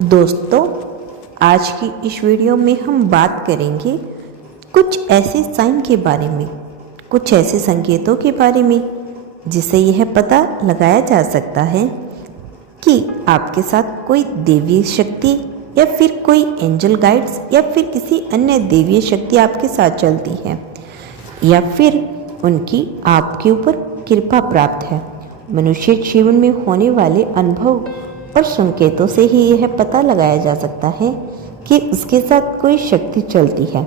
दोस्तों, आज की इस वीडियो में हम बात करेंगे कुछ ऐसे साइन के बारे में, कुछ ऐसे संकेतों के बारे में जिससे यह पता लगाया जा सकता है कि आपके साथ कोई देवीय शक्ति या फिर कोई एंजल गाइड्स या फिर किसी अन्य देवीय शक्ति आपके साथ चलती है या फिर उनकी आपके ऊपर कृपा प्राप्त है। मनुष्य जीवन में होने वाले अनुभव और संकेतों से ही यह पता लगाया जा सकता है कि उसके साथ कोई शक्ति चलती है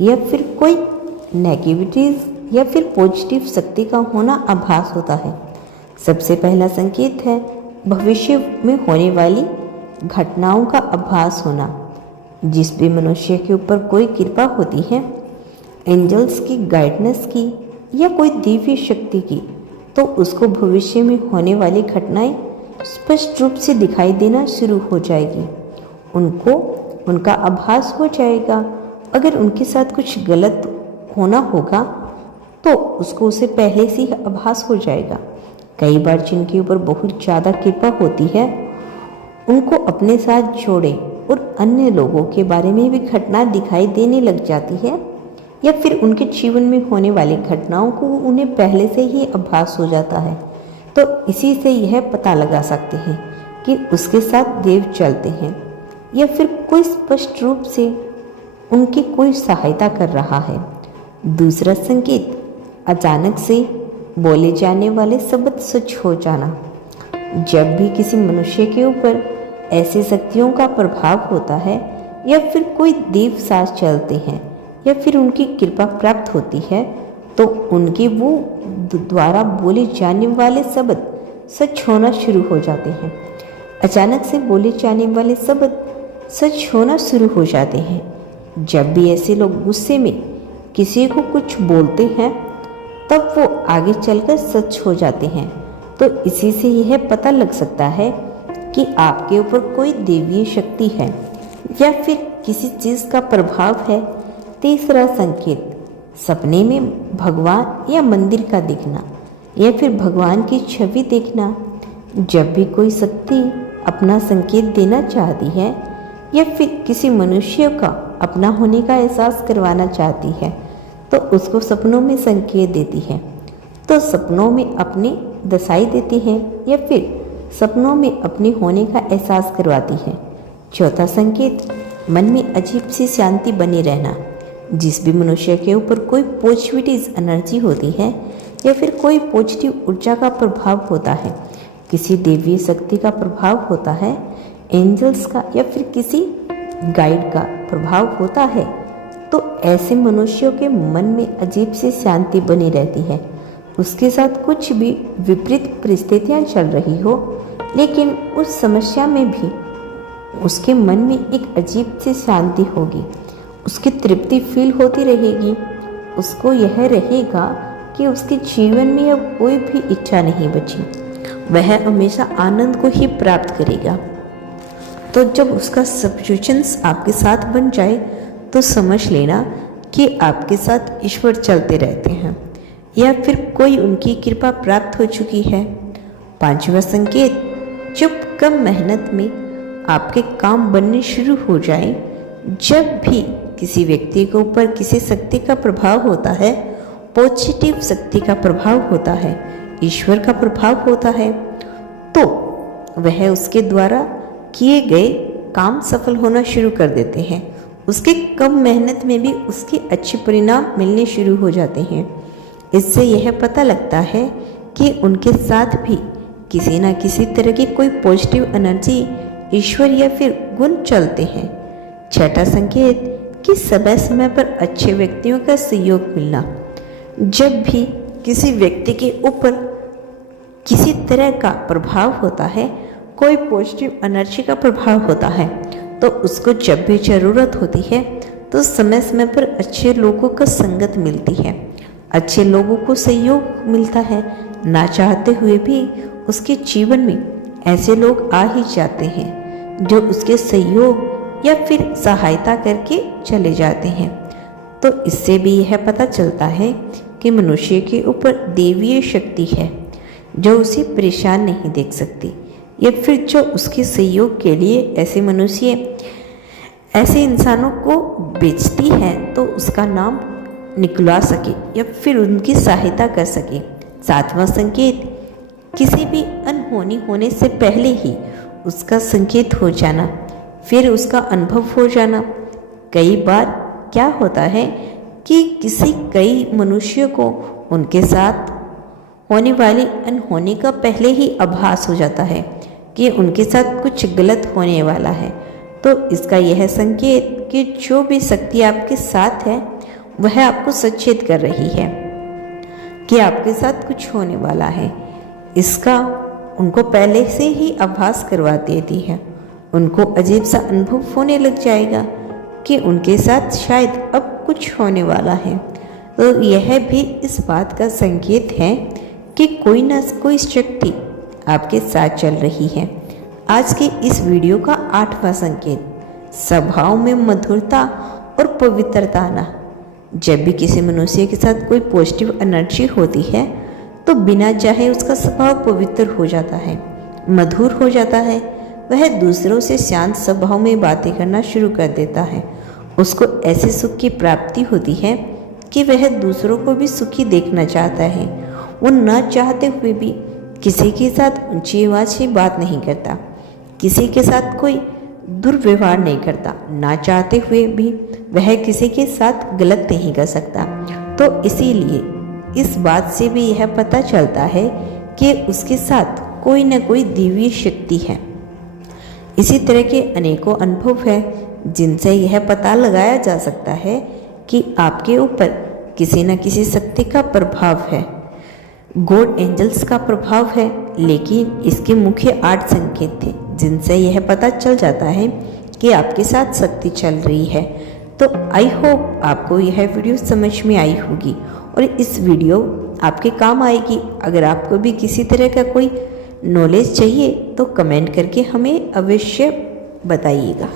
या फिर कोई नेगेटिविटीज या फिर पॉजिटिव शक्ति का होना आभास होता है। सबसे पहला संकेत है भविष्य में होने वाली घटनाओं का आभास होना। जिस भी मनुष्य के ऊपर कोई कृपा होती है, एंजल्स की गाइडेंस की या कोई दिव्य शक्ति की, तो उसको भविष्य में होने वाली घटनाएं स्पष्ट रूप से दिखाई देना शुरू हो जाएगी। उनको उनका आभास हो जाएगा। अगर उनके साथ कुछ गलत होना होगा तो उसको उसे पहले से ही आभास हो जाएगा। कई बार जिनके ऊपर बहुत ज़्यादा कृपा होती है उनको अपने साथ जोड़े और अन्य लोगों के बारे में भी घटना दिखाई देने लग जाती है या फिर उनके जीवन में होने वाली घटनाओं को उन्हें पहले से ही आभास हो जाता है। तो इसी से यह पता लगा सकते हैं कि उसके साथ देव चलते हैं या फिर कोई स्पष्ट रूप से उनकी कोई सहायता कर रहा है। दूसरा संकेत, अचानक से बोले जाने वाले शब्द सच हो जाना। जब भी किसी मनुष्य के ऊपर ऐसी शक्तियों का प्रभाव होता है या फिर कोई देव साथ चलते हैं या फिर उनकी कृपा प्राप्त होती है तो उनके वो द्वारा बोले जाने वाले शब्द सच होना शुरू हो जाते हैं। अचानक से बोले जाने वाले शब्द सच होना शुरू हो जाते हैं। जब भी ऐसे लोग गुस्से में किसी को कुछ बोलते हैं तब वो आगे चलकर सच हो जाते हैं। तो इसी से यह पता लग सकता है कि आपके ऊपर कोई देवीय शक्ति है या फिर किसी चीज़ का प्रभाव है। तीसरा संकेत, सपने में भगवान या मंदिर का दिखना या फिर भगवान की छवि देखना। जब भी कोई शक्ति अपना संकेत देना चाहती है या फिर किसी मनुष्य का अपना होने का एहसास करवाना चाहती है तो उसको सपनों में संकेत देती है। तो सपनों में अपनी दशाई देती है या फिर सपनों में अपने होने का एहसास करवाती है। चौथा संकेत, मन में अजीब सी शांति बनी रहना। जिस भी मनुष्य के ऊपर कोई पॉजिटिव एनर्जी होती है या फिर कोई पॉजिटिव ऊर्जा का प्रभाव होता है, किसी देवीय शक्ति का प्रभाव होता है, एंजल्स का या फिर किसी गाइड का प्रभाव होता है, तो ऐसे मनुष्यों के मन में अजीब सी शांति बनी रहती है। उसके साथ कुछ भी विपरीत परिस्थितियां चल रही हो लेकिन उस समस्या में भी उसके मन में एक अजीब सी शांति होगी। उसकी तृप्ति फील होती रहेगी। उसको यह रहेगा कि उसके जीवन में अब कोई भी इच्छा नहीं बची। वह हमेशा आनंद को ही प्राप्त करेगा। तो जब उसका सिचुएशंस आपके साथ बन जाए तो समझ लेना कि आपके साथ ईश्वर चलते रहते हैं या फिर कोई उनकी कृपा प्राप्त हो चुकी है। पांचवा संकेत, जब कम मेहनत में आपके काम बनने शुरू हो जाए। जब भी किसी व्यक्ति के ऊपर किसी शक्ति का प्रभाव होता है, पॉजिटिव शक्ति का प्रभाव होता है, ईश्वर का प्रभाव होता है, तो वह उसके द्वारा किए गए काम सफल होना शुरू कर देते हैं। उसके कम मेहनत में भी उसके अच्छे परिणाम मिलने शुरू हो जाते हैं। इससे यह पता लगता है कि उनके साथ भी किसी न किसी तरह की कोई पॉजिटिव एनर्जी, ईश्वर या फिर गुण चलते हैं। छठा संकेत कि समय समय पर अच्छे व्यक्तियों का सहयोग मिलना। जब भी किसी व्यक्ति के ऊपर किसी तरह का प्रभाव होता है, कोई पॉजिटिव एनर्जी का प्रभाव होता है, तो उसको जब भी ज़रूरत होती है तो समय समय पर अच्छे लोगों का संगत मिलती है, अच्छे लोगों को सहयोग मिलता है। ना चाहते हुए भी उसके जीवन में ऐसे लोग आ ही जाते हैं जो उसके सहयोग या फिर सहायता करके चले जाते हैं। तो इससे भी यह पता चलता है कि मनुष्य के ऊपर देवीय शक्ति है जो उसे परेशान नहीं देख सकती या फिर जो उसके सहयोग के लिए ऐसे मनुष्य ऐसे इंसानों को बेचती है तो उसका नाम निकलवा सके या फिर उनकी सहायता कर सके। सातवां संकेत, किसी भी अनहोनी होने से पहले ही उसका संकेत हो जाना, फिर उसका अनुभव हो जाना। कई बार क्या होता है कि कई मनुष्यों को उनके साथ होने वाली अनहोनी का पहले ही आभास हो जाता है कि उनके साथ कुछ गलत होने वाला है। तो इसका यह संकेत कि जो भी शक्ति आपके साथ है वह आपको सचेत कर रही है कि आपके साथ कुछ होने वाला है। इसका उनको पहले से ही आभास करवा देती है। उनको अजीब सा अनुभव होने लग जाएगा कि उनके साथ शायद अब कुछ होने वाला है। तो यह भी इस बात का संकेत है कि कोई ना कोई शक्ति आपके साथ चल रही है। आज के इस वीडियो का 8वां संकेत, स्वभाव में मधुरता और पवित्रता आना। जब भी किसी मनुष्य के साथ कोई पॉजिटिव एनर्जी होती है तो बिना चाहे उसका स्वभाव पवित्र हो जाता है, मधुर हो जाता है। वह दूसरों से शांत स्वभाव में बातें करना शुरू कर देता है। उसको ऐसे सुख की प्राप्ति होती है कि वह दूसरों को भी सुखी देखना चाहता है। वो न चाहते हुए भी किसी के साथ ऊंची आवाज़ से बात नहीं करता, किसी के साथ कोई दुर्व्यवहार नहीं करता, ना चाहते हुए भी वह किसी के साथ गलत नहीं कर सकता। तो इसीलिए इस बात से भी यह पता चलता है कि उसके साथ कोई न कोई दिव्य शक्ति है। इसी तरह के अनेकों अनुभव हैं जिनसे यह पता लगाया जा सकता है कि आपके ऊपर किसी न किसी शक्ति का प्रभाव है, गॉड एंजल्स का प्रभाव है। लेकिन इसके मुख्य 8 संकेत थे जिनसे यह पता चल जाता है कि आपके साथ शक्ति चल रही है। तो आई होप आपको यह वीडियो समझ में आई होगी और इस वीडियो आपके काम आएगी। अगर आपको भी किसी तरह का कोई नॉलेज चाहिए तो कमेंट करके हमें अवश्य बताइएगा।